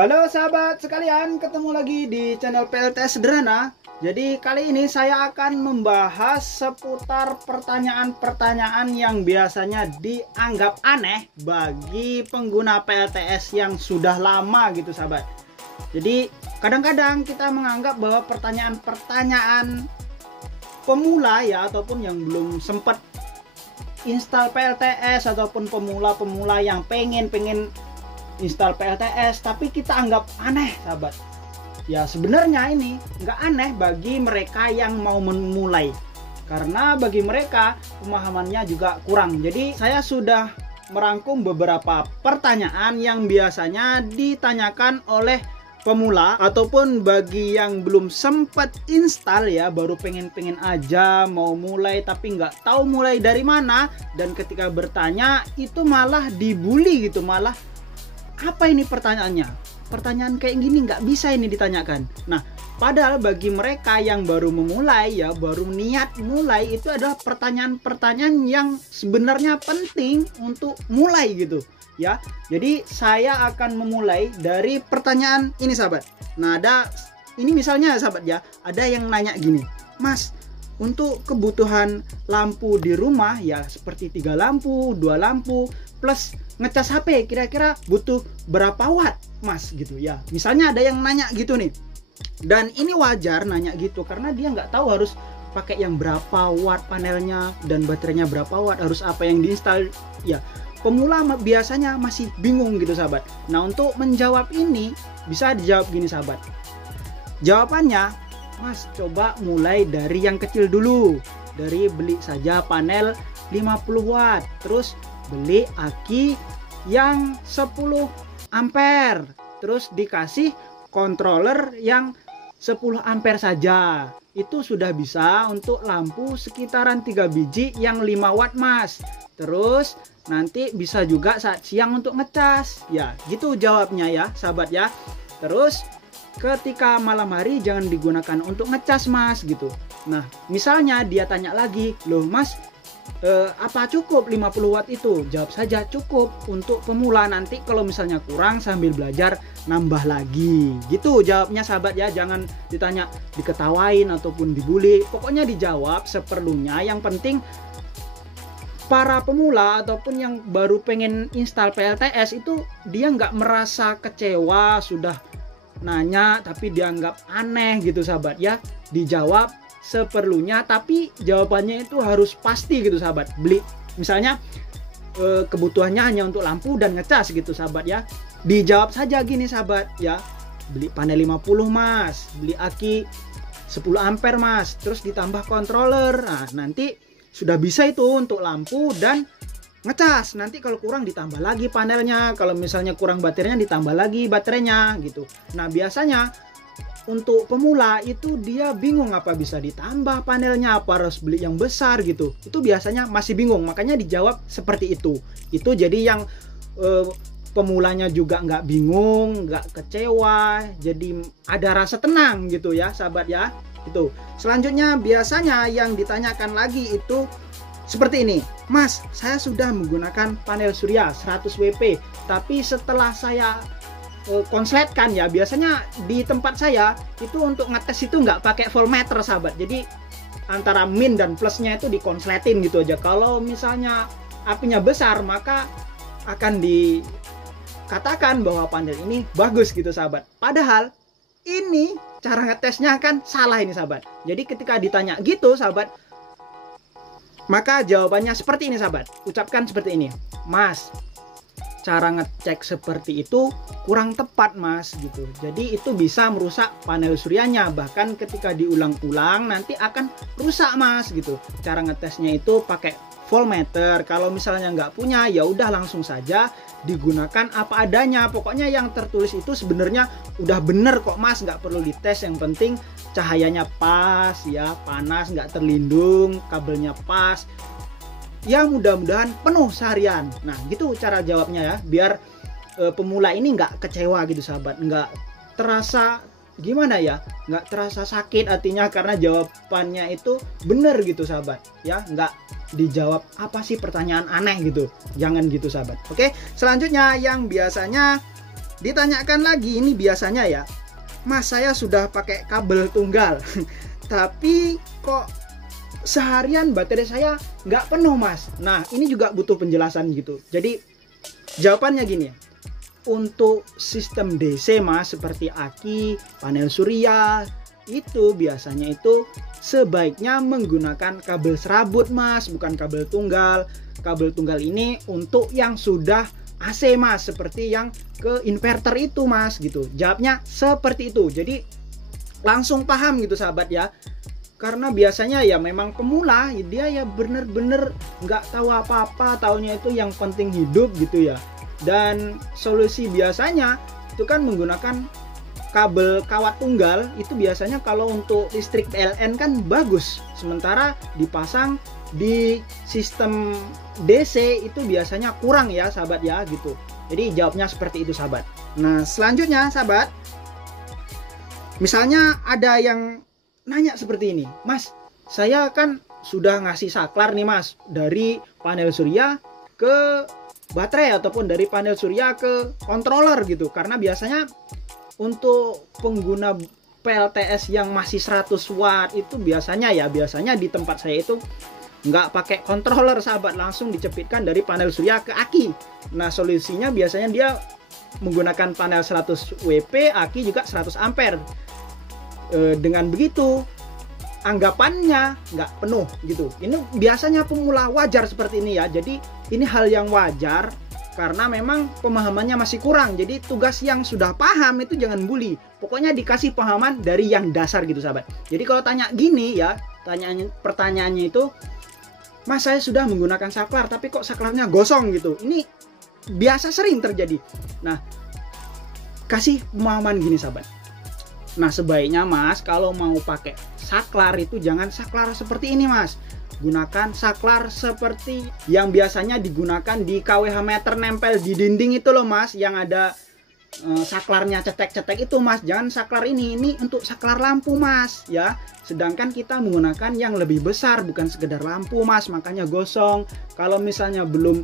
Halo sahabat sekalian, ketemu lagi di channel PLTS Sederhana. Jadi kali ini saya akan membahas seputar pertanyaan-pertanyaan yang biasanya dianggap aneh bagi pengguna PLTS yang sudah lama gitu sahabat. Jadi kadang-kadang kita menganggap bahwa pertanyaan-pertanyaan pemula ya, ataupun yang belum sempat install PLTS, ataupun pemula-pemula yang pengen install PLTS, tapi kita anggap aneh sahabat. Ya sebenarnya ini nggak aneh bagi mereka yang mau memulai, karena bagi mereka pemahamannya juga kurang. Jadi saya sudah merangkum beberapa pertanyaan yang biasanya ditanyakan oleh pemula ataupun bagi yang belum sempat install ya, baru pengen aja mau mulai tapi nggak tahu mulai dari mana, dan ketika bertanya itu malah dibully gitu, malah apa ini pertanyaannya? Pertanyaan kayak gini nggak bisa ini ditanyakan. Nah, padahal bagi mereka yang baru memulai ya, baru niat mulai, itu adalah pertanyaan-pertanyaan yang sebenarnya penting untuk mulai gitu ya. Jadi saya akan memulai dari pertanyaan ini sahabat. Nah, ini misalnya sahabat ya, ada yang nanya gini, Mas, untuk kebutuhan lampu di rumah ya seperti 3 lampu, 2 lampu plus ngecas HP kira-kira butuh berapa watt Mas gitu ya. Misalnya ada yang nanya gitu nih. Dan ini wajar nanya gitu karena dia nggak tahu harus pakai yang berapa watt panelnya dan baterainya berapa watt, harus apa yang diinstal ya. Pemula biasanya masih bingung gitu sahabat. Nah, untuk menjawab ini bisa dijawab gini sahabat. Jawabannya, Mas coba mulai dari yang kecil dulu. Dari beli saja panel 50 watt, terus beli aki yang 10 ampere, terus dikasih controller yang 10 ampere saja. Itu sudah bisa untuk lampu sekitaran 3 biji yang 5 watt Mas. Terus nanti bisa juga saat siang untuk ngecas. Ya gitu jawabnya ya sahabat ya. Terus ketika malam hari jangan digunakan untuk ngecas Mas gitu. Nah misalnya dia tanya lagi, loh Mas, apa cukup 50 watt itu? Jawab saja cukup untuk pemula, nanti kalau misalnya kurang sambil belajar nambah lagi gitu jawabnya sahabat ya. Jangan ditanya diketawain ataupun dibully, pokoknya dijawab seperlunya. Yang penting para pemula ataupun yang baru pengen install PLTS itu dia nggak merasa kecewa sudah nanya tapi dianggap aneh gitu sahabat ya. Dijawab seperlunya, tapi jawabannya itu harus pasti gitu sahabat. Beli misalnya kebutuhannya hanya untuk lampu dan ngecas gitu sahabat ya, dijawab saja gini sahabat ya, beli panel 50 Mas, beli aki 10 ampere Mas, terus ditambah controller. Nah nanti sudah bisa itu untuk lampu dan ngecas. Nanti kalau kurang ditambah lagi panelnya, kalau misalnya kurang baterainya ditambah lagi baterainya gitu. Nah biasanya untuk pemula itu dia bingung apa bisa ditambah panelnya, apa harus beli yang besar gitu. Itu biasanya masih bingung, makanya dijawab seperti itu. Itu jadi yang pemulanya juga nggak bingung, nggak kecewa, jadi ada rasa tenang gitu ya sahabat ya. Itu selanjutnya biasanya yang ditanyakan lagi itu seperti ini, Mas saya sudah menggunakan panel surya 100 WP, tapi setelah saya konsletkan ya, biasanya di tempat saya itu untuk ngetes itu nggak pakai voltmeter sahabat. Jadi antara min dan plusnya itu dikonsletin gitu aja. Kalau misalnya apinya besar maka akan dikatakan bahwa panel ini bagus gitu sahabat. Padahal ini cara ngetesnya kan salah ini sahabat. Jadi ketika ditanya gitu sahabat, maka jawabannya seperti ini sahabat. Ucapkan seperti ini, Mas cara ngecek seperti itu kurang tepat Mas gitu. Jadi itu bisa merusak panel suryanya, bahkan ketika diulang-ulang nanti akan rusak Mas gitu. Cara ngetesnya itu pakai voltmeter. Kalau misalnya nggak punya ya udah langsung saja digunakan apa adanya. Pokoknya yang tertulis itu sebenarnya udah bener kok Mas, nggak perlu dites. Yang penting cahayanya pas ya, panas nggak terlindung, kabelnya pas ya, mudah-mudahan penuh seharian. Nah gitu cara jawabnya ya, biar pemula ini nggak kecewa gitu sahabat, nggak terasa gimana ya, nggak terasa sakit artinya karena jawabannya itu bener gitu sahabat ya, nggak dijawab apa sih pertanyaan aneh gitu, jangan gitu sahabat. Oke, selanjutnya yang biasanya ditanyakan lagi ini biasanya ya, Mas saya sudah pakai kabel tunggal tapi kok seharian baterai saya nggak penuh Mas. Nah ini juga butuh penjelasan gitu. Jadi jawabannya gini ya, untuk sistem DC Mas seperti aki, panel surya, itu biasanya itu sebaiknya menggunakan kabel serabut Mas, bukan kabel tunggal. Kabel tunggal ini untuk yang sudah AC Mas, seperti yang ke inverter itu Mas gitu. Jawabnya seperti itu. Jadi langsung paham gitu sahabat ya. Karena biasanya ya memang pemula, dia ya bener-bener nggak tahu apa-apa, taunya itu yang penting hidup gitu ya. Dan solusi biasanya itu kan menggunakan kabel kawat tunggal. Itu biasanya kalau untuk listrik PLN kan bagus, sementara dipasang di sistem DC itu biasanya kurang ya sahabat ya gitu. Jadi jawabnya seperti itu sahabat. Nah selanjutnya sahabat, misalnya ada yang nanya seperti ini, Mas saya kan sudah ngasih saklar nih Mas, dari panel surya ke baterai ataupun dari panel surya ke controller gitu. Karena biasanya untuk pengguna PLTS yang masih 100 watt itu biasanya di tempat saya itu nggak pakai controller sahabat, langsung dicepitkan dari panel surya ke aki. Nah solusinya biasanya dia menggunakan panel 100 WP, aki juga 100 ampere. Dengan begitu anggapannya nggak penuh gitu. Ini biasanya pemula wajar seperti ini ya. Jadi ini hal yang wajar karena memang pemahamannya masih kurang. Jadi tugas yang sudah paham itu jangan bully. Pokoknya dikasih pemahaman dari yang dasar gitu sahabat. Jadi kalau tanya gini ya, pertanyaannya itu, Mas saya sudah menggunakan saklar tapi kok saklarnya gosong gitu. Ini biasa sering terjadi. Nah kasih pemahaman gini sahabat. Nah sebaiknya Mas kalau mau pakai saklar itu jangan saklar seperti ini Mas. Gunakan saklar seperti yang biasanya digunakan di KWH meter nempel di dinding itu loh Mas, yang ada saklarnya cetek-cetek itu Mas. Jangan saklar ini untuk saklar lampu Mas ya. Sedangkan kita menggunakan yang lebih besar, bukan sekedar lampu Mas, makanya gosong. Kalau misalnya belum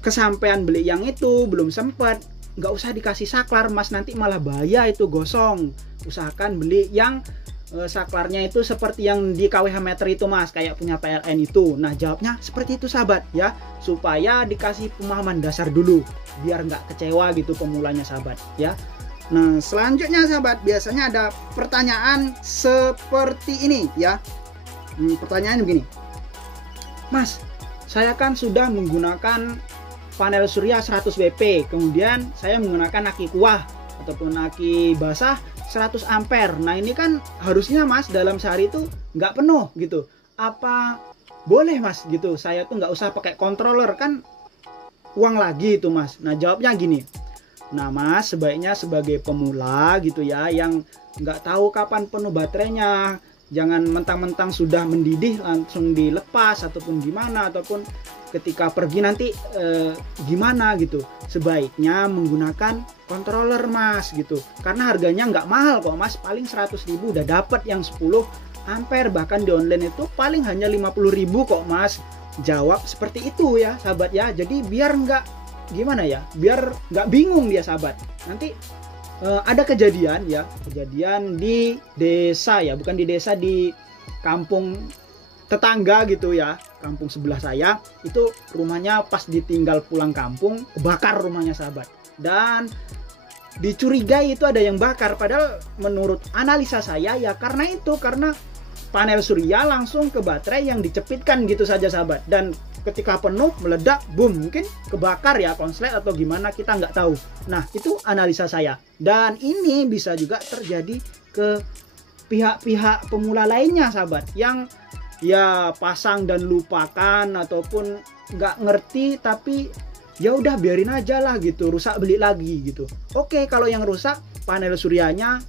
kesampaian beli yang itu, belum sempat, nggak usah dikasih saklar Mas, nanti malah bahaya itu gosong. Usahakan beli yang saklarnya itu seperti yang di KWH meter itu Mas, kayak punya PLN itu. Nah jawabnya seperti itu sahabat ya, supaya dikasih pemahaman dasar dulu biar nggak kecewa gitu pemulanya sahabat ya. Nah selanjutnya sahabat, biasanya ada pertanyaan seperti ini ya. Pertanyaannya begini, Mas saya kan sudah menggunakan panel surya 100 WP, kemudian saya menggunakan aki kuah ataupun aki basah 100 ampere. Nah ini kan harusnya Mas dalam sehari itu nggak penuh gitu. Apa boleh Mas gitu, saya tuh nggak usah pakai controller, kan uang lagi itu Mas. Nah jawabnya gini, nah Mas sebaiknya sebagai pemula gitu ya, yang nggak tahu kapan penuh baterainya, jangan mentang-mentang sudah mendidih langsung dilepas ataupun gimana, ataupun ketika pergi nanti gimana gitu. Sebaiknya menggunakan controller Mas gitu, karena harganya nggak mahal kok Mas, paling 100.000 udah dapat yang 10 ampere, bahkan di online itu paling hanya 50.000 kok Mas. Jawab seperti itu ya sahabat ya. Jadi biar nggak gimana ya, biar nggak bingung dia sahabat. Nanti ada kejadian di desa ya, bukan di desa, di kampung tetangga gitu ya, kampung sebelah saya itu rumahnya pas ditinggal pulang kampung kebakar rumahnya sahabat, dan dicurigai itu ada yang bakar, padahal menurut analisa saya ya karena panel surya langsung ke baterai yang dicepitkan gitu saja sahabat, dan ketika penuh meledak boom, mungkin kebakar ya konslet atau gimana, kita nggak tahu. Nah itu analisa saya, dan ini bisa juga terjadi ke pihak-pihak pemula lainnya sahabat, yang ya pasang dan lupakan ataupun nggak ngerti, tapi ya udah biarin aja lah gitu, rusak beli lagi gitu. Oke kalau yang rusak panel suryanya,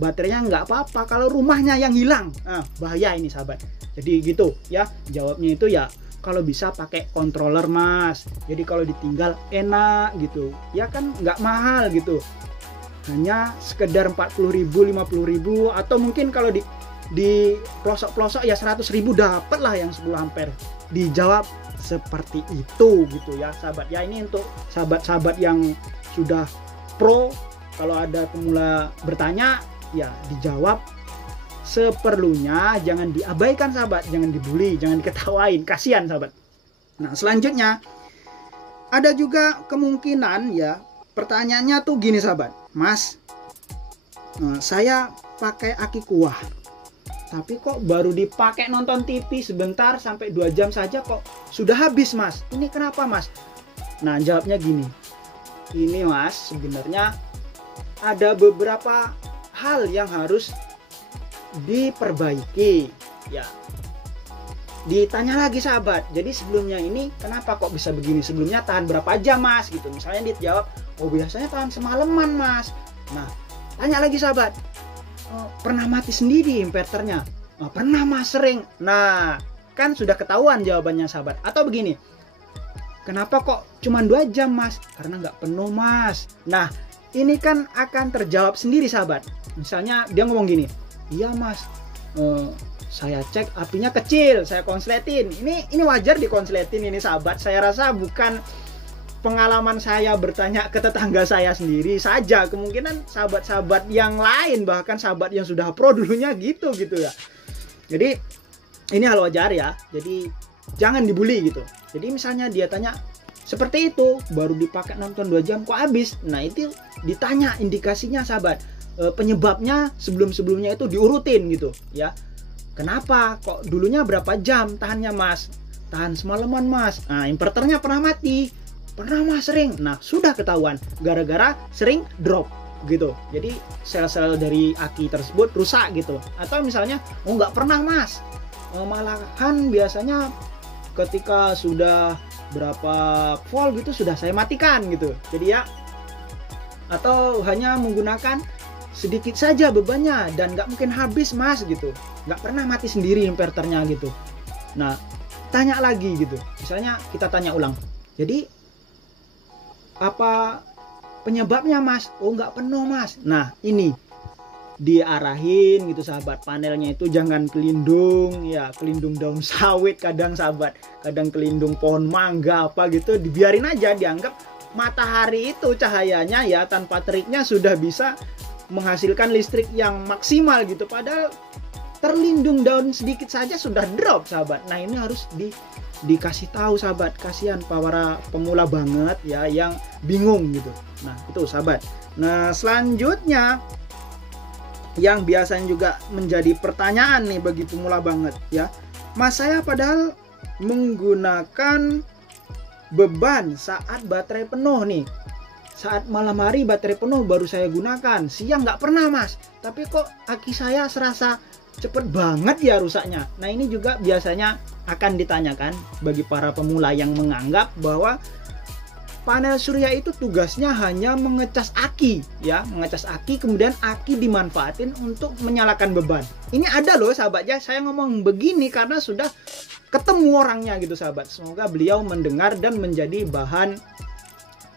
baterainya nggak apa-apa, kalau rumahnya yang hilang bahaya ini sahabat. Jadi gitu ya jawabnya itu ya, kalau bisa pakai controller Mas, jadi kalau ditinggal enak gitu ya, kan nggak mahal gitu, hanya sekedar 40.000 50.000, atau mungkin kalau di pelosok-pelosok ya 100.000 dapat lah yang 10 ampere. Dijawab seperti itu gitu ya sahabat ya. Ini untuk sahabat-sahabat yang sudah pro. Kalau ada pemula bertanya, ya dijawab seperlunya, jangan diabaikan sahabat, jangan dibully, jangan diketawain, kasihan sahabat. Nah selanjutnya ada juga kemungkinan ya, pertanyaannya tuh gini sahabat, Mas, saya pakai aki kuah, tapi kok baru dipakai nonton TV sebentar sampai 2 jam saja kok sudah habis Mas, ini kenapa Mas? Nah jawabnya gini, ini Mas, sebenarnya ada beberapa hal yang harus diperbaiki ya. Ditanya lagi sahabat, jadi sebelumnya ini kenapa kok bisa begini, sebelumnya tahan berapa jam Mas gitu. Misalnya dijawab, oh biasanya tahan semalaman Mas. Nah tanya lagi sahabat, pernah mati sendiri inverternya? Pernah Mas, sering. Nah kan sudah ketahuan jawabannya sahabat. Atau begini, kenapa kok cuma 2 jam Mas? Karena nggak penuh Mas. Nah ini kan akan terjawab sendiri sahabat. Misalnya dia ngomong gini, iya Mas, saya cek apinya kecil, saya konsletin. Ini wajar dikonsletin ini sahabat. Saya rasa bukan pengalaman saya bertanya ke tetangga saya sendiri saja, kemungkinan sahabat-sahabat yang lain, bahkan sahabat yang sudah pro dulunya gitu ya. Jadi ini hal wajar ya, jadi jangan dibully gitu. Jadi misalnya dia tanya seperti itu, baru dipakai nonton 2 jam kok habis. Nah itu ditanya indikasinya sahabat, penyebabnya sebelum-sebelumnya itu diurutin gitu ya. Kenapa kok dulunya berapa jam tahannya Mas? Tahan semalaman Mas. Nah inverternya pernah mati? Pernah Mas, sering. Nah sudah ketahuan gara-gara sering drop gitu. Jadi sel-sel dari aki tersebut rusak gitu. Atau misalnya nggak pernah Mas, malahan biasanya ketika sudah berapa volt gitu sudah saya matikan gitu. Jadi ya, atau hanya menggunakan sedikit saja bebannya dan nggak mungkin habis Mas gitu, nggak pernah mati sendiri inverternya gitu. Nah tanya lagi gitu, misalnya kita tanya ulang, jadi apa penyebabnya Mas? Oh nggak penuh Mas. Nah ini diarahin gitu sahabat, panelnya itu jangan kelindung ya, kelindung daun sawit kadang sahabat, kadang kelindung pohon mangga apa gitu, dibiarin aja, dianggap matahari itu cahayanya ya tanpa triknya sudah bisa menghasilkan listrik yang maksimal gitu, padahal terlindung daun sedikit saja sudah drop sahabat. Nah ini harus dikasih tahu sahabat, kasihan para pemula banget ya yang bingung gitu. Nah itu sahabat. Nah selanjutnya yang biasanya juga menjadi pertanyaan nih bagi pemula banget ya, Mas saya padahal menggunakan beban saat baterai penuh nih, saat malam hari baterai penuh baru saya gunakan, siang nggak pernah Mas, tapi kok aki saya serasa cepet banget ya rusaknya. Nah ini juga biasanya akan ditanyakan bagi para pemula yang menganggap bahwa panel surya itu tugasnya hanya mengecas aki ya, mengecas aki, kemudian aki dimanfaatin untuk menyalakan beban. Ini ada loh sahabat ya, saya ngomong begini karena sudah ketemu orangnya gitu sahabat. Semoga beliau mendengar dan menjadi bahan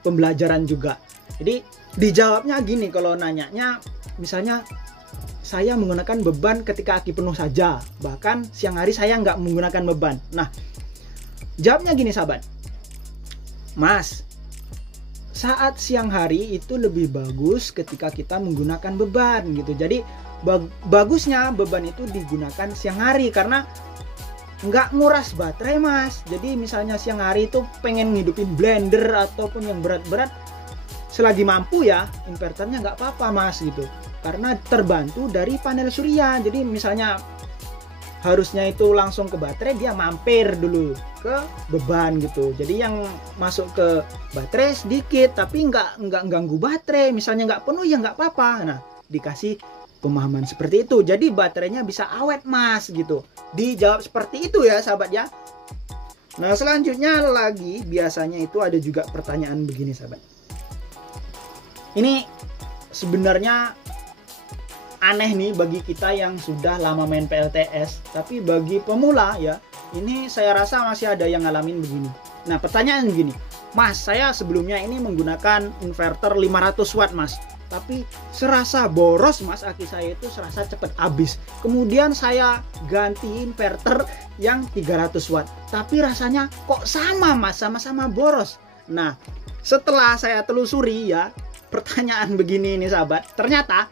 pembelajaran juga. Jadi dijawabnya gini kalau nanyanya, misalnya saya menggunakan beban ketika aki penuh saja, bahkan siang hari saya nggak menggunakan beban. Nah jawabnya gini sahabat, Mas saat siang hari itu lebih bagus ketika kita menggunakan beban gitu. Jadi bagusnya beban itu digunakan siang hari karena nggak nguras baterai Mas. Jadi misalnya siang hari itu pengen ngidupin blender ataupun yang berat-berat, selagi mampu ya inverternya nggak apa-apa Mas gitu, karena terbantu dari panel surya. Jadi misalnya harusnya itu langsung ke baterai, dia mampir dulu ke beban gitu. Jadi yang masuk ke baterai sedikit tapi nggak ganggu baterai. Misalnya nggak penuh ya nggak apa-apa. Nah dikasih pemahaman seperti itu, jadi baterainya bisa awet Mas gitu. Dijawab seperti itu ya sahabat ya. Nah selanjutnya lagi biasanya itu ada juga pertanyaan begini sahabat. Ini sebenarnya aneh nih bagi kita yang sudah lama main PLTS, tapi bagi pemula ya, ini saya rasa masih ada yang ngalamin begini. Nah pertanyaan begini, Mas saya sebelumnya ini menggunakan inverter 500 watt Mas, tapi serasa boros Mas, aki saya itu serasa cepet habis. Kemudian saya ganti inverter yang 300 watt, tapi rasanya kok sama Mas, sama-sama boros. Nah setelah saya telusuri ya, pertanyaan begini ini sahabat. Ternyata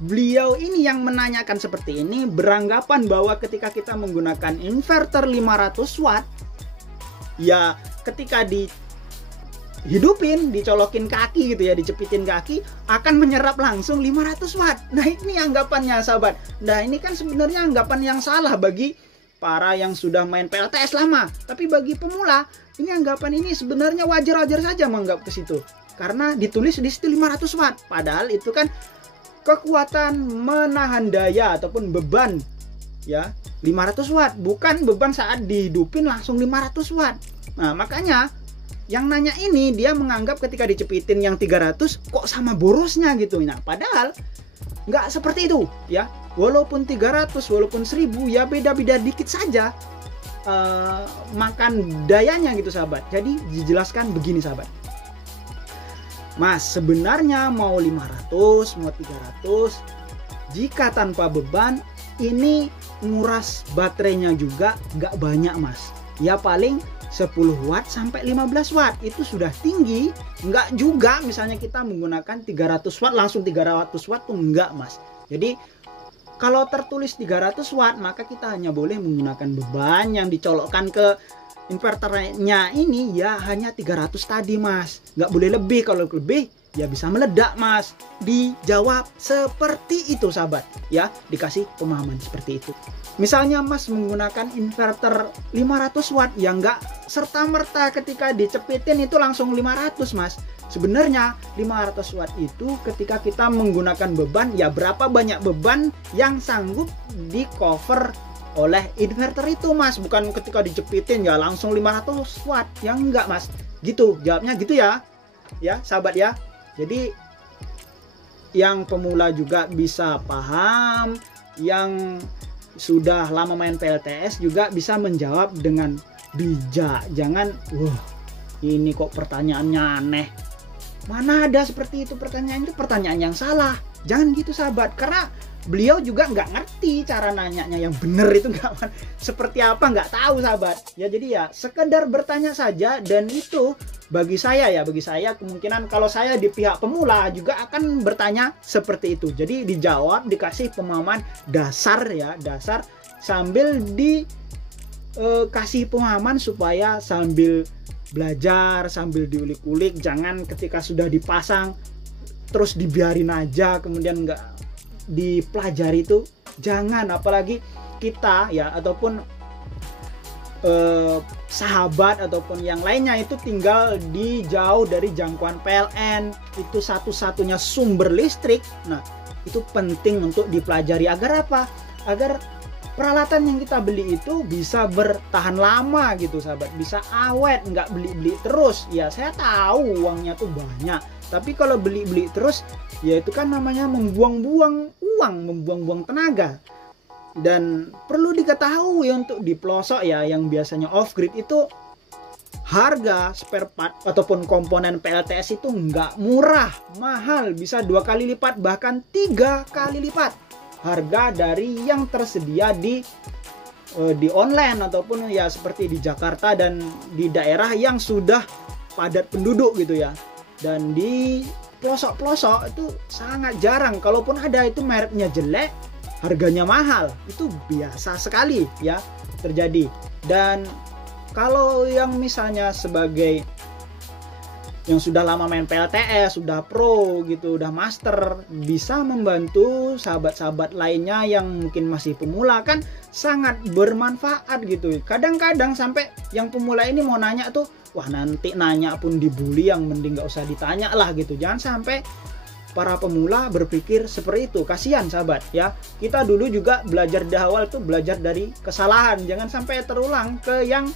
beliau ini yang menanyakan seperti ini beranggapan bahwa ketika kita menggunakan inverter 500 watt, ya ketika dihidupin, dicolokin kaki gitu ya, dicepitin kaki, akan menyerap langsung 500 watt. Nah ini anggapannya sahabat. Nah ini kan sebenarnya anggapan yang salah bagi para yang sudah main PLTS lama. Tapi bagi pemula, ini anggapan ini sebenarnya wajar-wajar saja menganggap ke situ. Karena ditulis di situ 500 watt. Padahal itu kan kekuatan menahan daya ataupun beban ya 500 watt, bukan beban saat dihidupin langsung 500 watt. Nah makanya yang nanya ini dia menganggap ketika dicepitin yang 300 kok sama borosnya gitu. Nah padahal nggak seperti itu ya. Walaupun 300 walaupun 1000 ya beda-beda dikit saja makan dayanya gitu sahabat. Jadi dijelaskan begini sahabat, Mas sebenarnya mau 500 mau 300 jika tanpa beban ini nguras baterainya juga nggak banyak mas, ya paling 10 watt sampai 15 watt itu sudah tinggi. Nggak juga misalnya kita menggunakan 300 watt langsung 300 watt tuh enggak mas. Jadi kalau tertulis 300 watt maka kita hanya boleh menggunakan beban yang dicolokkan ke inverternya ini ya hanya 300 tadi mas, nggak boleh lebih. Kalau lebih ya bisa meledak mas. Dijawab seperti itu sahabat ya, dikasih pemahaman seperti itu. Misalnya mas menggunakan inverter 500 watt ya nggak serta-merta ketika dicepitin itu langsung 500 mas. Sebenarnya 500 watt itu ketika kita menggunakan beban ya berapa banyak beban yang sanggup di cover oleh inverter itu mas, bukan ketika dicepitin ya langsung 500 watt ya enggak mas. Gitu jawabnya gitu ya sahabat ya. Jadi yang pemula juga bisa paham, yang sudah lama main PLTS juga bisa menjawab dengan bijak. Jangan wah ini kok pertanyaannya aneh, mana ada seperti itu, pertanyaan itu pertanyaan yang salah. Jangan gitu sahabat, karena beliau juga nggak ngerti cara nanyanya yang bener itu nggak seperti apa, nggak tahu sahabat ya. Jadi ya sekedar bertanya saja, dan itu bagi saya kemungkinan kalau saya di pihak pemula juga akan bertanya seperti itu. Jadi dijawab, dikasih pemahaman dasar ya, dasar sambil dikasih pemahaman supaya sambil belajar, sambil diulik-ulik. Jangan ketika sudah dipasang terus dibiarin aja kemudian nggak dipelajari, itu jangan. Apalagi kita ya ataupun sahabat ataupun yang lainnya itu tinggal di jauh dari jangkauan PLN, itu satu-satunya sumber listrik. Nah itu penting untuk dipelajari agar apa? Agar peralatan yang kita beli itu bisa bertahan lama gitu sahabat, bisa awet, nggak beli-beli terus. Ya saya tahu uangnya tuh banyak, tapi kalau beli-beli terus ya itu kan namanya membuang-buang uang, membuang-buang tenaga. Dan perlu diketahui untuk di pelosok ya yang biasanya off grid itu harga spare part ataupun komponen PLTS itu nggak murah, mahal, bisa 2 kali lipat bahkan 3 kali lipat harga dari yang tersedia di online ataupun ya seperti di Jakarta dan di daerah yang sudah padat penduduk gitu ya. Dan di pelosok-pelosok itu sangat jarang, kalaupun ada itu mereknya jelek, harganya mahal. Itu biasa sekali ya terjadi. Dan kalau yang misalnya sebagai yang sudah lama main PLTS, sudah pro gitu, udah master, bisa membantu sahabat-sahabat lainnya yang mungkin masih pemula, kan sangat bermanfaat gitu. Kadang-kadang sampai yang pemula ini mau nanya tuh, wah nanti nanya pun dibully, yang mending nggak usah ditanya lah gitu. Jangan sampai para pemula berpikir seperti itu, kasihan sahabat ya. Kita dulu juga belajar di awal tuh belajar dari kesalahan, jangan sampai terulang ke yang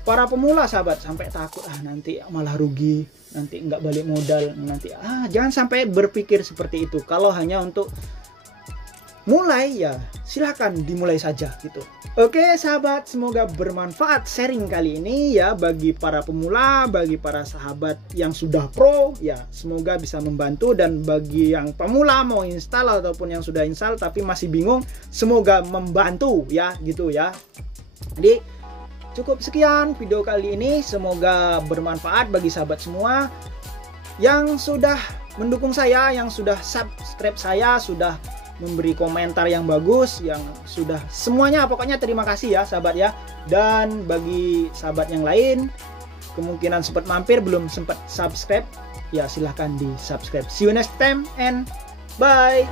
para pemula sahabat, sampai takut nanti malah rugi, nanti nggak balik modal, nanti jangan sampai berpikir seperti itu. Kalau hanya untuk mulai ya silahkan dimulai saja gitu. Oke sahabat, semoga bermanfaat sharing kali ini ya bagi para pemula, bagi para sahabat yang sudah pro ya, semoga bisa membantu. Dan bagi yang pemula mau install ataupun yang sudah install tapi masih bingung, semoga membantu ya gitu ya. Jadi cukup sekian video kali ini, semoga bermanfaat bagi sahabat semua. yang sudah mendukung saya, yang sudah subscribe saya, sudah memberi komentar yang bagus, yang sudah semuanya, pokoknya terima kasih ya sahabat ya. Dan bagi sahabat yang lain kemungkinan sempat mampir belum sempat subscribe, ya silahkan di subscribe. See you next time and bye.